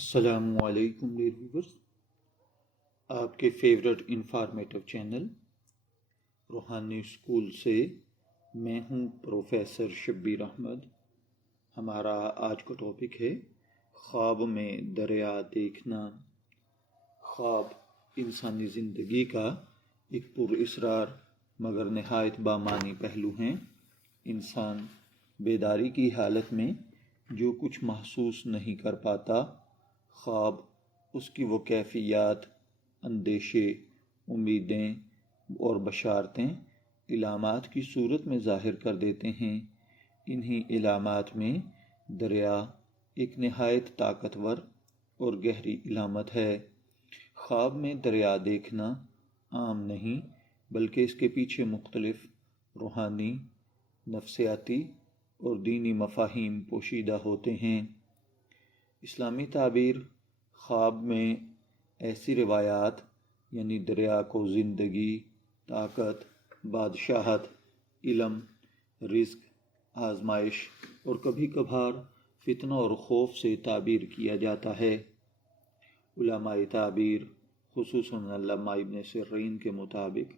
السلام علیکم dear viewers, آپ کے فیورٹ انفارمیٹو چینل روحانی اسکول سے میں ہوں پروفیسر شبیر احمد۔ ہمارا آج کا ٹاپک ہے خواب میں دریا دیکھنا۔ خواب انسانی زندگی کا ایک پر اسرار مگر نہایت بامعنی پہلو ہیں۔ انسان بیداری کی حالت میں جو کچھ محسوس نہیں کر پاتا، خواب اس کی وہ کیفیات، اندیشے، امیدیں اور بشارتیں علامات کی صورت میں ظاہر کر دیتے ہیں۔ انہی علامات میں دریا ایک نہایت طاقتور اور گہری علامت ہے۔ خواب میں دریا دیکھنا عام نہیں، بلکہ اس کے پیچھے مختلف روحانی، نفسیاتی اور دینی مفاہیم پوشیدہ ہوتے ہیں۔ اسلامی تعبیر خواب میں ایسی روایات یعنی دریا کو زندگی، طاقت، بادشاہت، علم، رزق، آزمائش اور کبھی کبھار فتنہ اور خوف سے تعبیر کیا جاتا ہے۔ علماء تعبیر خصوصاً علامہ ابن سیرین کے مطابق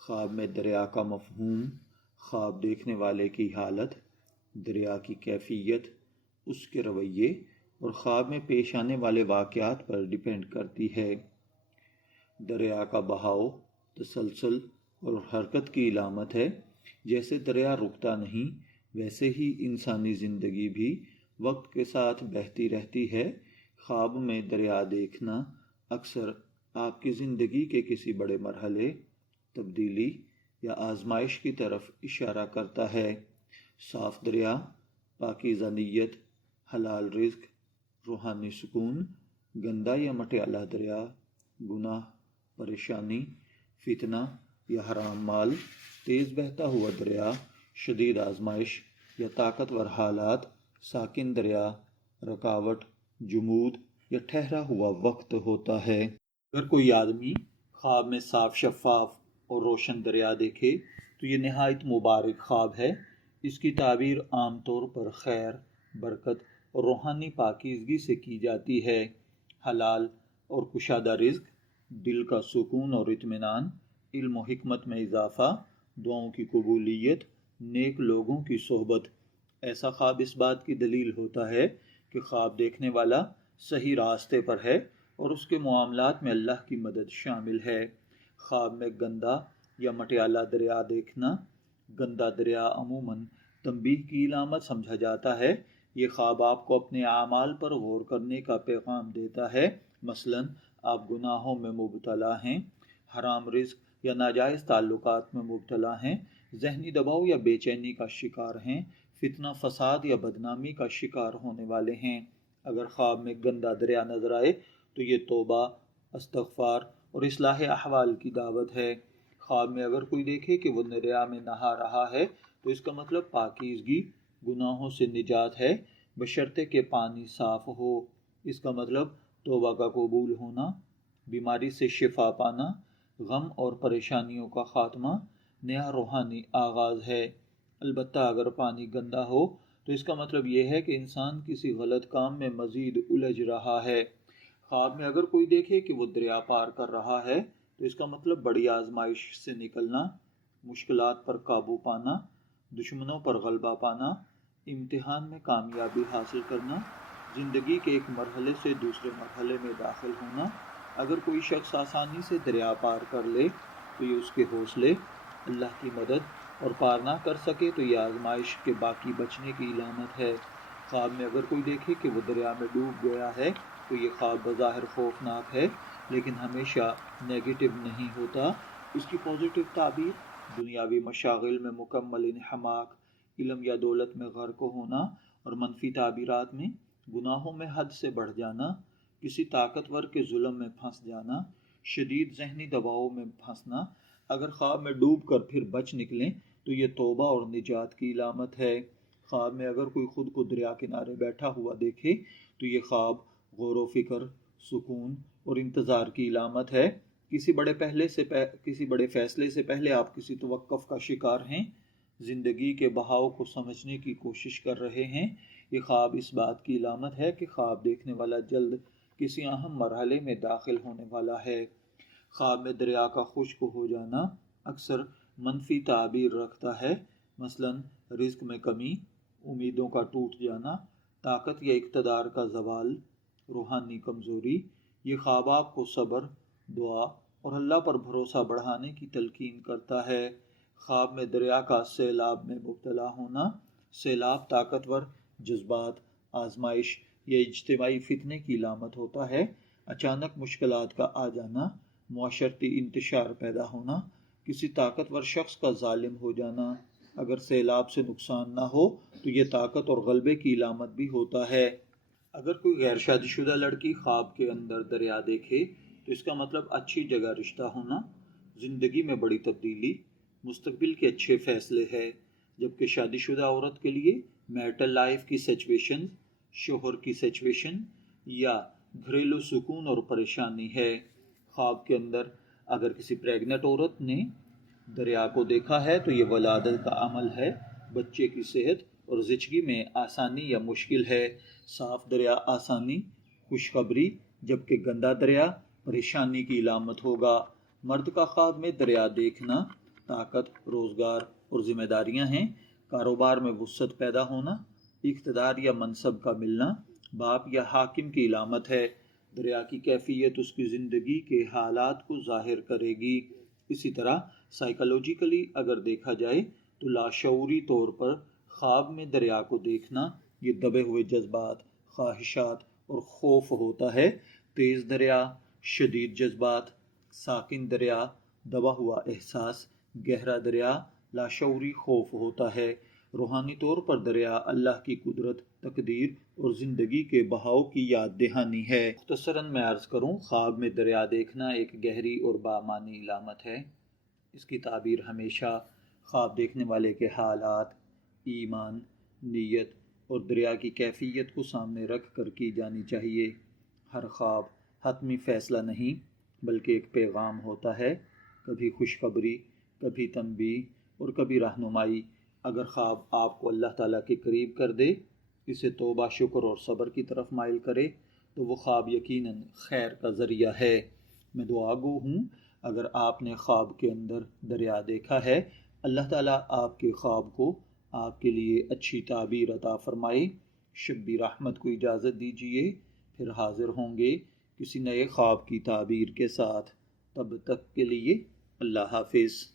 خواب میں دریا کا مفہوم خواب دیکھنے والے کی حالت، دریا کی کیفیت، اس کے رویے اور خواب میں پیش آنے والے واقعات پر ڈیپینڈ کرتی ہے۔ دریا کا بہاؤ تسلسل اور حرکت کی علامت ہے۔ جیسے دریا رکتا نہیں، ویسے ہی انسانی زندگی بھی وقت کے ساتھ بہتی رہتی ہے۔ خواب میں دریا دیکھنا اکثر آپ کی زندگی کے کسی بڑے مرحلے، تبدیلی یا آزمائش کی طرف اشارہ کرتا ہے۔ صاف دریا، پاکیزہ نیت، حلال رزق، روحانی سکون، گندا یا مٹیالہ دریا، گناہ، پریشانی، فتنہ یا حرام مال، تیز بہتا ہوا دریا، شدید آزمائش یا طاقتور حالات، ساکن دریا، رکاوٹ، جمود یا ٹھہرا ہوا وقت ہوتا ہے۔ اگر کوئی آدمی خواب میں صاف شفاف اور روشن دریا دیکھے تو یہ نہایت مبارک خواب ہے۔ اس کی تعبیر عام طور پر خیر، برکت اور روحانی پاکیزگی سے کی جاتی ہے۔ حلال اور کشادہ رزق، دل کا سکون اور اطمینان، علم و حکمت میں اضافہ، دعاؤں کی قبولیت، نیک لوگوں کی صحبت۔ ایسا خواب اس بات کی دلیل ہوتا ہے کہ خواب دیکھنے والا صحیح راستے پر ہے اور اس کے معاملات میں اللہ کی مدد شامل ہے۔ خواب میں گندا یا مٹیالہ دریا دیکھنا۔ گندا دریا عموماً تنبیہ کی علامت سمجھا جاتا ہے۔ یہ خواب آپ کو اپنے اعمال پر غور کرنے کا پیغام دیتا ہے۔ مثلاً آپ گناہوں میں مبتلا ہیں، حرام رزق یا ناجائز تعلقات میں مبتلا ہیں، ذہنی دباؤ یا بے چینی کا شکار ہیں، فتنہ فساد یا بدنامی کا شکار ہونے والے ہیں۔ اگر خواب میں گندا دریا نظر آئے تو یہ توبہ، استغفار اور اصلاح احوال کی دعوت ہے۔ خواب میں اگر کوئی دیکھے کہ وہ دریا میں نہا رہا ہے تو اس کا مطلب پاکیزگی، گناہوں سے نجات ہے، بشرطے کہ پانی صاف ہو۔ اس کا مطلب توبہ کا قبول ہونا، بیماری سے شفا پانا، غم اور پریشانیوں کا خاتمہ، نیا روحانی آغاز ہے۔ البتہ اگر پانی گندا ہو تو اس کا مطلب یہ ہے کہ انسان کسی غلط کام میں مزید الجھ رہا ہے۔ خواب میں اگر کوئی دیکھے کہ وہ دریا پار کر رہا ہے تو اس کا مطلب بڑی آزمائش سے نکلنا، مشکلات پر قابو پانا، دشمنوں پر غلبہ پانا، امتحان میں کامیابی حاصل کرنا، زندگی کے ایک مرحلے سے دوسرے مرحلے میں داخل ہونا۔ اگر کوئی شخص آسانی سے دریا پار کر لے تو یہ اس کے حوصلے، اللہ کی مدد اور پار نہ کر سکے تو یہ آزمائش کے باقی بچنے کی علامت ہے۔ خواب میں اگر کوئی دیکھے کہ وہ دریا میں ڈوب گیا ہے تو یہ خواب بظاہر خوفناک ہے، لیکن ہمیشہ نیگیٹو نہیں ہوتا۔ اس کی پازیٹیو تعبیر دنیاوی مشاغل میں مکمل انہماک، علم یا دولت میں غرق ہونا، اور منفی تعبیرات میں گناہوں میں حد سے بڑھ جانا، کسی طاقتور کے ظلم میں پھنس جانا، شدید ذہنی دباؤ میں پھنسنا۔ اگر خواب میں ڈوب کر پھر بچ نکلیں تو یہ توبہ اور نجات کی علامت ہے۔ خواب میں اگر کوئی خود کو دریا کنارے بیٹھا ہوا دیکھے تو یہ خواب غور و فکر، سکون اور انتظار کی علامت ہے۔ کسی بڑے فیصلے سے پہلے آپ کسی توقف کا شکار ہیں، زندگی کے بہاؤ کو سمجھنے کی کوشش کر رہے ہیں۔ یہ خواب اس بات کی علامت ہے کہ خواب دیکھنے والا جلد کسی اہم مرحلے میں داخل ہونے والا ہے۔ خواب میں دریا کا خشک ہو جانا اکثر منفی تعبیر رکھتا ہے، مثلا رزق میں کمی، امیدوں کا ٹوٹ جانا، طاقت یا اقتدار کا زوال، روحانی کمزوری۔ یہ خواب آپ کو صبر، دعا اور اللہ پر بھروسہ بڑھانے کی تلقین کرتا ہے۔ خواب میں دریا کا سیلاب میں مبتلا ہونا، سیلاب طاقتور جذبات، آزمائش یا اجتماعی فتنے کی علامت ہوتا ہے۔ اچانک مشکلات کا آ جانا، معاشرتی انتشار پیدا ہونا، کسی طاقتور شخص کا ظالم ہو جانا۔ اگر سیلاب سے نقصان نہ ہو تو یہ طاقت اور غلبے کی علامت بھی ہوتا ہے۔ اگر کوئی غیر شادی شدہ لڑکی خواب کے اندر دریا دیکھے تو اس کا مطلب اچھی جگہ رشتہ ہونا، زندگی میں بڑی تبدیلی، مستقبل کے اچھے فیصلے ہے۔ جبکہ شادی شدہ عورت کے لیے میرٹل لائف کی سچویشن، شوہر کی سچویشن یا گھریلو سکون اور پریشانی ہے۔ خواب کے اندر اگر کسی پریگننٹ عورت نے دریا کو دیکھا ہے تو یہ ولادت کا عمل ہے، بچے کی صحت اور زچگی میں آسانی یا مشکل ہے۔ صاف دریا آسانی، خوشخبری، جبکہ گندا دریا پریشانی کی علامت ہوگا۔ مرد کا خواب میں دریا دیکھنا طاقت، روزگار اور ذمہ داریاں ہیں۔ کاروبار میں وسعت پیدا ہونا، اقتدار یا منصب کا ملنا، باپ یا حاکم کی علامت ہے۔ دریا کی کیفیت اس کی زندگی کے حالات کو ظاہر کرے گی۔ اسی طرح سائیکالوجیکلی اگر دیکھا جائے تو لاشعوری طور پر خواب میں دریا کو دیکھنا یہ دبے ہوئے جذبات، خواہشات اور خوف ہوتا ہے۔ تیز دریا شدید جذبات، ساکن دریا دبا ہوا احساس، گہرا دریا لاشعوری خوف ہوتا ہے۔ روحانی طور پر دریا اللہ کی قدرت، تقدیر اور زندگی کے بہاؤ کی یاد دہانی ہے۔ مختصراً میں عرض کروں، خواب میں دریا دیکھنا ایک گہری اور بامعنی علامت ہے۔ اس کی تعبیر ہمیشہ خواب دیکھنے والے کے حالات، ایمان، نیت اور دریا کی کیفیت کو سامنے رکھ کر کی جانی چاہیے۔ ہر خواب حتمی فیصلہ نہیں بلکہ ایک پیغام ہوتا ہے، کبھی خوشخبری، کبھی تنبیہ اور کبھی رہنمائی۔ اگر خواب آپ کو اللہ تعالیٰ کے قریب کر دے، اسے توبہ، شکر اور صبر کی طرف مائل کرے تو وہ خواب یقیناً خیر کا ذریعہ ہے۔ میں دعا گو ہوں، اگر آپ نے خواب کے اندر دریا دیکھا ہے، اللہ تعالیٰ آپ کے خواب کو آپ کے لیے اچھی تعبیر عطا فرمائے۔ شبیر احمد کو اجازت دیجیے، پھر حاضر ہوں گے کسی نئے خواب کی تعبیر کے ساتھ۔ تب تک کے لیے اللہ حافظ۔